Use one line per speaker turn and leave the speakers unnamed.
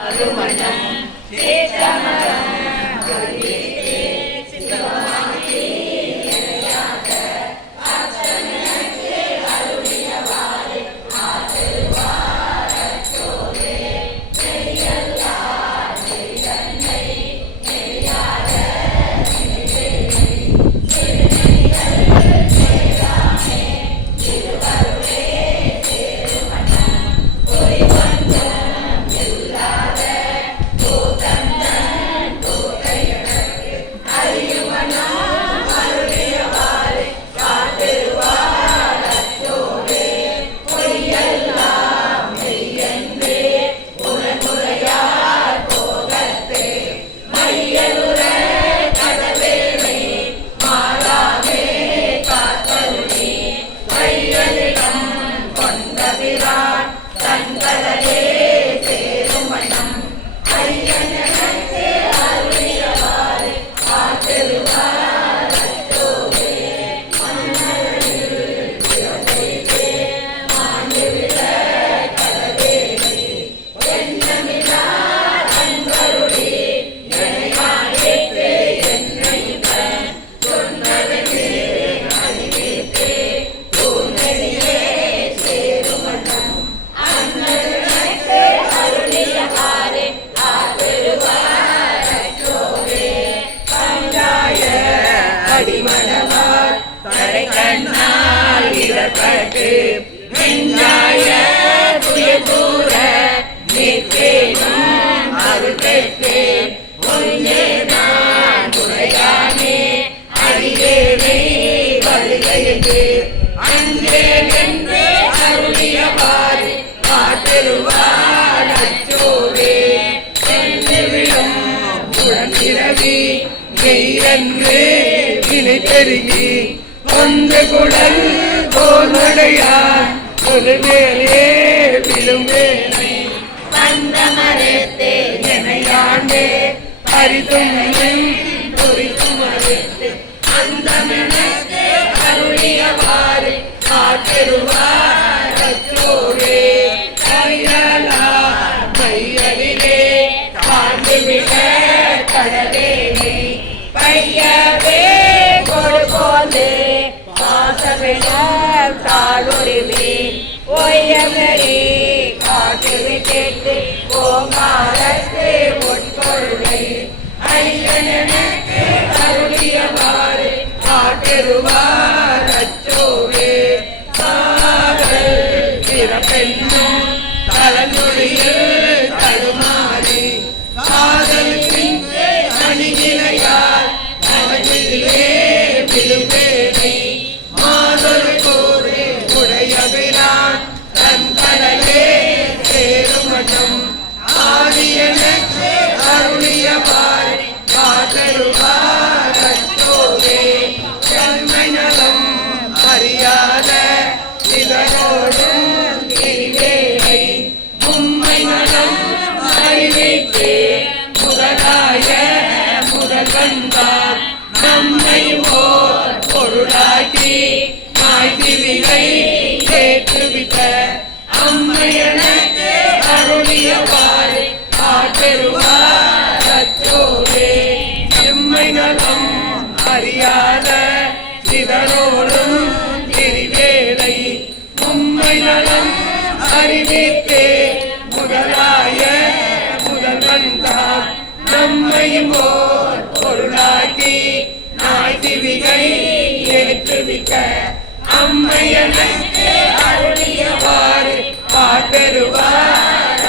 અરુમણ તે તમારા கண்ணால் நின்றாய நெஞ்சாய துயர் நிற்பேனும் அருள் பெற்றேன் ஒன்றே நான் அடியேனை என்று அருளியவாறு அச்சோவே. சென்று விழும் நெய்ரன்று வினை பெருகி ஒன்று குழல் போனடையான் ஒரு மேலே விழும்பேனை வந்த மரத்தே எனையாண்டே பரிதும் குறித்தும் மறுத்து அந்த மெனக்கு அருளியவாறு கையலா பையவே கொடுக்கோந்தே பாசமிட தாளுரிமே ஒய்யமரி காட்டுவி கேட்டு ஓங்காரத்து உட்கொள்ளை ஐயனனுக்கு அருளியவாறு காட்டெருவார் அச்சோவே. காதல் பிறப்பெண்ணும் அறியாத சிதனோடும் திரிவேலை உம்மை நலம் அறிவித்தே முதலாய முதல்வன்தான் நம்மையும் ஓர் பொருளாக்கி நாய் திவிகை ஏற்றுவிக்க அம்மையனுக்கு அருளிய பாட்டெருவார்